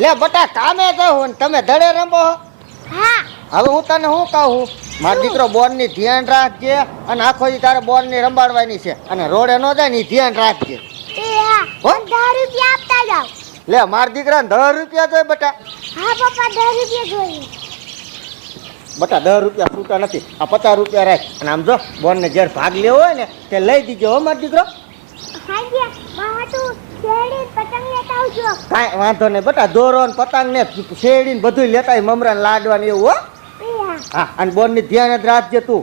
લે બટા કામે જાઉં ને તમે ધડે રમો હા હવે હું તને શું કહું? મારો દીકરો બોલની ધ્યાન રાખજે અને આખો દી તારે બોલની રંબાડવાની છે. અને રોડે ન જાય ને ધ્યાન રાખજે. લે માર દીકરા દસ રૂપિયા જોઈએ બટા. હા પપ્પા દસ રૂપિયા જોઈએ. બટા દસ રૂપિયા છૂટા નથી. આ પચાસ રૂપિયા રાખ. અને આમ જો બોર્ડને જ્યારે ભાગ લેવો હોય ને તે લઈ દીજો હો મારો દીકરો. કાંઈ વાંધો નહીં બટા દોરો ને પતંગ ને શેરડી ને બધું લેતા મમરા લાડવા ને એવું હો. હા અને બોનની ધ્યાન જ રાખજે તું.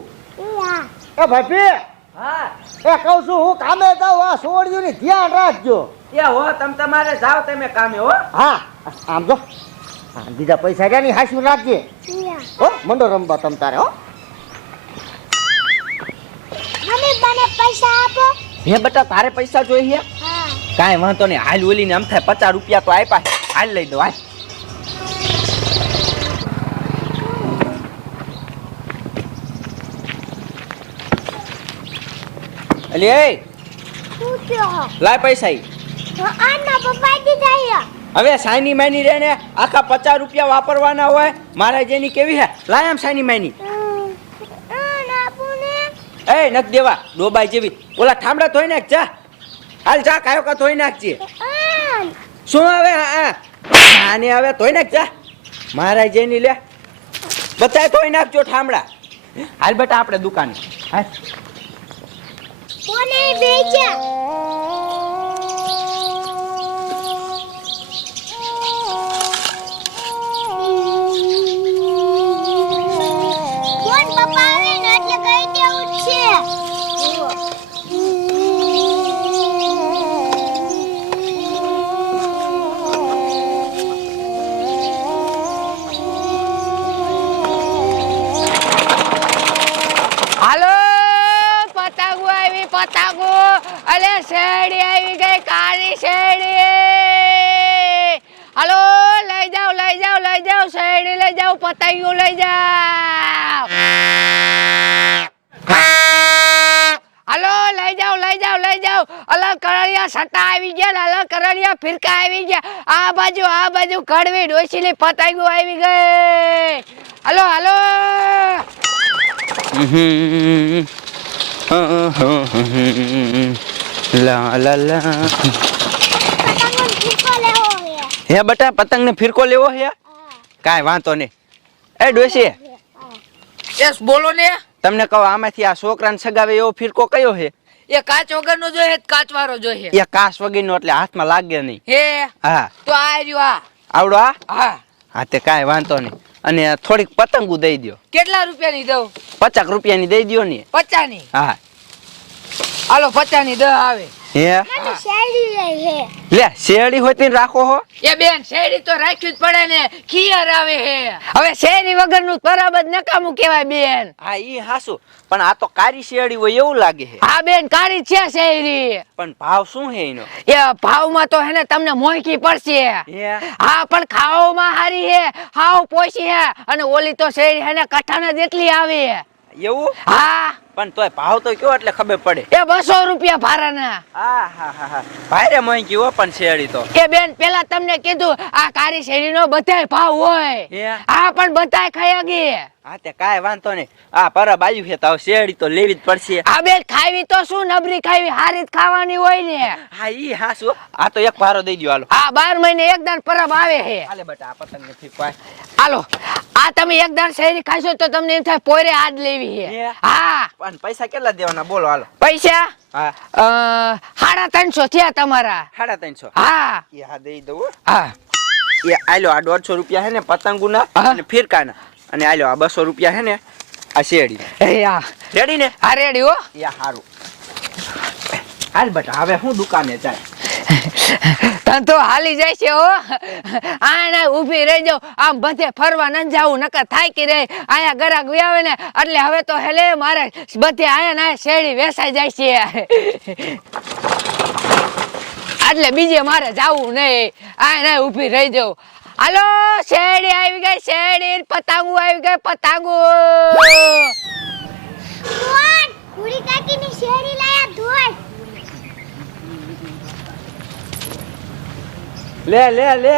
એ ભાભી હા. એ કહું છું હું કામે જાઉં આ સોળિયું ની ધ્યાન રાખજો. એ હો તમ તમારે જાવ તમે કામે હો. હા આમ જો. હા, બીજા પૈસા ગયા ની હાસું રાખજે? હા હો મંડો રમવા તમ તારે હો. મને પૈસા આપો. હે બેટા તારે પૈસા જોઈએ કાંઈ વાંધો નહીં હાલ ઓલીને આમ થાય પચાસ રૂપિયા તો આપ્યા હાલ લઈ દો હાલ. અલી એ. લાય પૈસા હવે સાઈની માની રે ને આખા પચાસ રૂપિયા વાપરવાના હોય મારે જેની કેવી હે? લાય આમ સાઈની માની. એ નખ દેવા ડોબાઈ જેવી. ઓલા ઠામડા ધોઈ નાખ જા. હાલ જા કાયો કા ધોઈ નાખજે. શું હવે આ આને હવે ધોઈ નાખ જા. મારા જેની લે. બચાય ધોઈ નાખજો ઠામડા. હાલ બેટા આપણે દુકાને. હાલ. કોને બેચ્યા શેરડી આવી ગઈ, કાળી શેરડી. હાલો, લઈ જાઓ લઈ જાઓ લઈ જાઓ, શેરડી લઈ જાઓ પતંગિયું લઈ જાઓ. હાલો, લઈ જાઓ લઈ જાઓ લઈ જાઓ. અલગ કરડિયા સટા આવી ગયા અલગ કરડિયા ફિરકા આવી ગયા. આ બાજુ આ બાજુ કડવી ડોસીલી પતંગો આવી ગઈ. હાલો હાલો. ફીકો લેવો છે હે બટા પતંગ ને ફિરકો લેવો હે? કાંઈ વાંધો નહીં. એ ડોસી એસ બોલો ને. તમને કહો આમાંથી આ છોકરાને સગાવે એવો ફિરકો કયો હે? એ કાચ વગર નો જોઈએ કાચ વાળો જોઈએ? એ કાચ વગરનો એટલે હાથમાં લાગે નહીં. હે? હા. તો આ રહ્યો આ. આવડો આ? હા. હા તે કાંઈ વાંધો નહીં. અને થોડીક પતંગો દઈ દ્યો. કેટલા રૂપિયાની દઉં? પચાસ રૂપિયાની દઈ દ્યો ને. પચાની હા. હાલો પચાની દહ આવે. હે મને શેરડી લઈ છે લે શેરડી હોય તે રાખો હો. એ બેન શેરડી તો રાખ્યું જ પડે ને ખીયર આવે હે. હવે શેરડી વગરનું બરાબર નકામું કેવાય બેન. હા ઈ હાસુ. પણ આ તો કારી શેરડી હોય એવું લાગે છે હા બેન કાળી છે શેરડી. પણ ભાવ શું હે એનો? એ ભાવમાં તો હેને તમને મોહકી પડશે. હા પણ ખાવામાં હારી હે હાવ પોસી હે અને ઓલી તો શેરડી હેને કઠાના જેટલી આવે. એવું? હા. પણ તોય ભાવ તો કયો એટલે ખબર પડે. એ બસો રૂપિયા ભાડાના. હા હા હા હા. મોંઘી હો પણ શેરડી તો. એ બેન પેલા તમને કીધું આ કાળી શેરડીનો બધાય ભાવ હોય. હે? હા પણ બધાય ખાઈ ગઈ હા તે કાંઈ વાંધો નહીં. આ પરબ બાજુ છે તો શેરડી તો લેવી જ પડશે. આ બે ખાવી તો શું? નબરી ખાવી હારી જ ખાવાની હોય ને. હા ઈ હાસુ. આ તો એક ભારો દઈ દો હાલો. આ બાર મહિને એક દાન પરબ આવે છે. હાલે બેટા આ પતંગ નથી પાય હાલો આ તમે એક દાન શેરી ખાશો તો તમને એમ થાય પોરે આજ લેવી છે. હે? પણ પૈસા કેટલા દેવાના? બોલો હાલો. પૈસા? હા. સાડા ત્રણસો થયા તમારા. સાડા ત્રણસો? હા. એ હા દઈ દઉં હો. એ આલ્યો આ દોઢસો રૂપિયા હે ને પતંગુના અને ફિરકાના. અને આલ્યો આ બસો રૂપિયા હે ને આ શેડી રેડી ને? હા રેડી હો. યા હારું. હાલ બેટા હવે હું દુકાને જાય. તન હાલી જાય છે હો. આને ઊભી રહી જાવ આમ બધે ફરવા ન જાવું નકર થાય કે રે? આયા ગરાક આવે ને, એટલે હવે તો હેલે મારે બધે આયા ના શેડી વેસાઈ જાય છે. એટલે બીજે મારે જાવું નહીં. આ ને ઊભી રહી જાવ હાલો, શેરડી આવી ગઈ, શેરડી, પતંગો આવી ગઈ, પતંગો ધોળ ભૂરી કાકીની શેરડી લાયા ધોળ લે લે લે.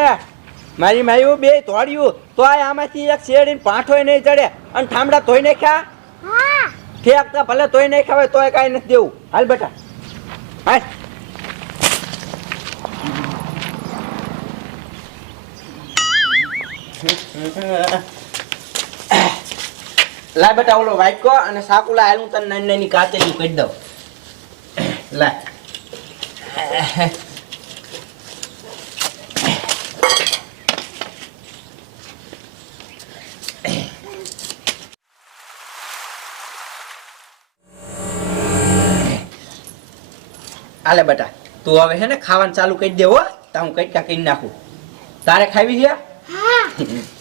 મારી માયું બે તોડ્યું તો આમાંથી એક શેરડીને પાઠોય નહીં ચડે. અને ઠામડા તોય નાખ્યા હા. ઠેકતા ભલે તોય નાખ્યા હોય તોય કાંઈ નથી દેવું. હાલ બેટા. હાલ. લાય બેટા ઓલો વાટકો અને સાકુલા હાલ હું તને નાની નાની કાચરી કરી દઉં. લાય આલે બેટા તું હવે હે ને ખાવાનું ચાલુ કરી દે હો તો હું કટકા કરી નાખું. તારે ખાવી છે?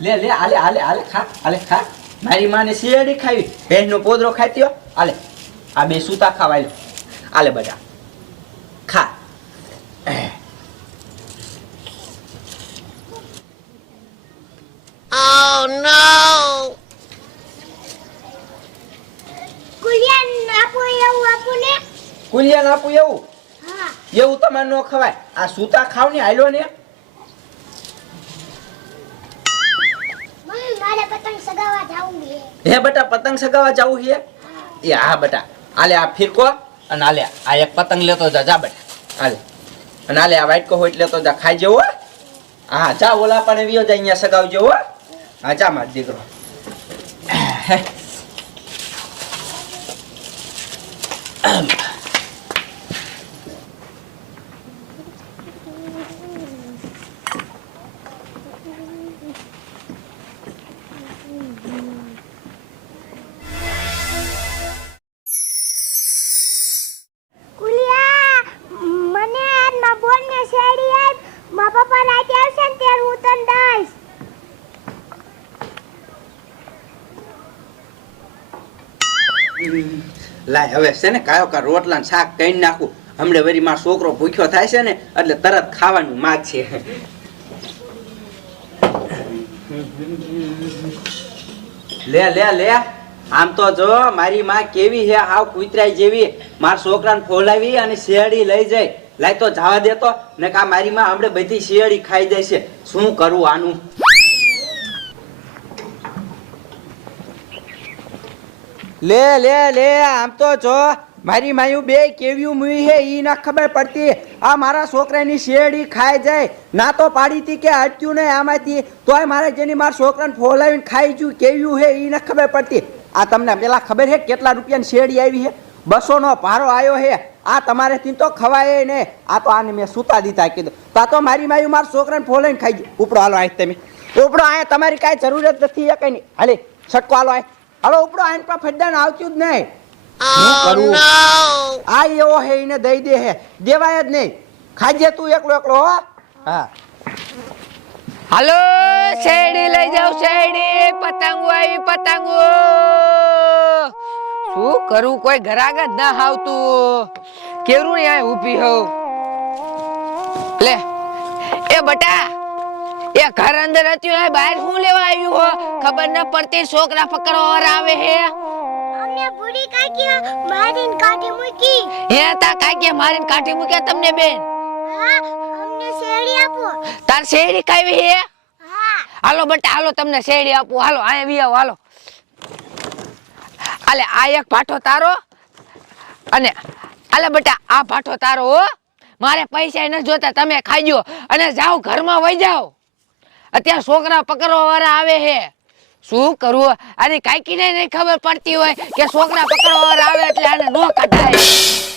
લે લે આલે આલે આલે ખા આલે ખા. મારી માને શેરડી ખાવી. ભેંસનો પોદરો ખાતી આલે આ બે સૂતા ખાવા લે આલે બેટા ખા. કુલિયાન આપો એવું આપો ને કુલિયાન આપું એવું? એવું તમારે ન ખવાય. આ સૂતા ખાવ ને હાલો ને. હે બેટા પતંગ સગાવા જવું છે? એ હા બેટા. આલે આ ફિરકો અને આલે આ એક પતંગ લેતો જા જા બેટા. આલે અને આલે આ વાઇટકો હોય લેતો જા. ખાઈ જેવો હા. જા ઓલા પણ વિયો જાય અહીંયા સગાવજો હો. હા જા માર દીકરો. કુલિયા લાય, હવે છે ને કાયો કા રોટલા શાક કઈ નાખું. હમણે વરી મારો છોકરો ભૂખ્યો થાય છે ને, એટલે તરત ખાવાનું માગ છે. લે લે લે. આમ તો જો, મારી માં કેવી હે હાવ કુતરાઈ જેવી. મારા છોકરાને ફોલાવી અને શેરડી લઈ જાય. લાય તો જવા દેતો ને કા મારી માં હમણે બધી શેરડી ખાઈ જાય છે. શું કરું આનું? લે લે લે, આમ તો જો. મારી માયું બે કેવ્યું મુઈ હે, ઈ ના ખબર પડતી. આ મારા છોકરાની શેરડી ખાઈ જાય. ના તો પાડી હતી કે હટ્યું નહીં આમાંથી. તોય મારે જેની મારા છોકરાને ફોલાવીને ખાઈ ગયું કેવ્યું હે, ઈ ના ખબર પડતી. આ તમને પેલા ખબર હે કેટલા રૂપિયાની શેરડી આવી હે? બસો નો ભારો આવ્યો હે. આ તમારે થી તો ખવાય ને આ તો આને મેં સુતા દીધા કીધું. તો આ તો મારી માયું મારા છોકરાને ફોલાવીને ખાઈ ગયું ઉપડો હાલો આય તમે. ઉપડો, આયા, તમારી કાંઈ જરૂરત નથી, એ કઈ નહીં. હાલે, છટકો હાલો આય. હાલો ઉપડો આઈન પર ફડ્ડાને આવતું જ નહીં. આ એવો હે એને દઈ દે હે. દેવાય જ નહીં. ખાજે તું એકલો એકલો હો. હા. હાલો શેરડી લઈ જાવ શેરડી. પતંગો આવી પતંગો. શું કરું? કોઈ ઘરાગ જ ના આવતું કેરું ને આ ઊભી હોઉં. લે એ બટા. એ ઘર અંદર હતું ને બહાર શું લેવા આવ્યું હો? ખબર ન પડતી છોકરા પકડવા આવે હે. અમને ભૂરી કાકી મારીન કાઢી મૂકી. હે તા કાકી મારીન કાઢી મૂકી તમને બેન? હા અમને શેરડી આપો. તાર શેરડી કાવી હે? હા. હાલો બટા હાલો તમને શેરડી આપું. હાલો આ વી આવો હાલો. આલે આ એક ભાઠો તારો. અને આલે બટા આ ભાઠો તારો હો. મારે પૈસા ન જોતા તમે ખાજો અને જાઓ ઘરમાં વહી જાઓ. અત્યારે છોકરા પકડવા વાળા આવે હે. શું કરવું આની કાંઈકીને નહીં ખબર પડતી હોય કે છોકરા પકડવા વાળા આવે એટલે આને નો કઢાય.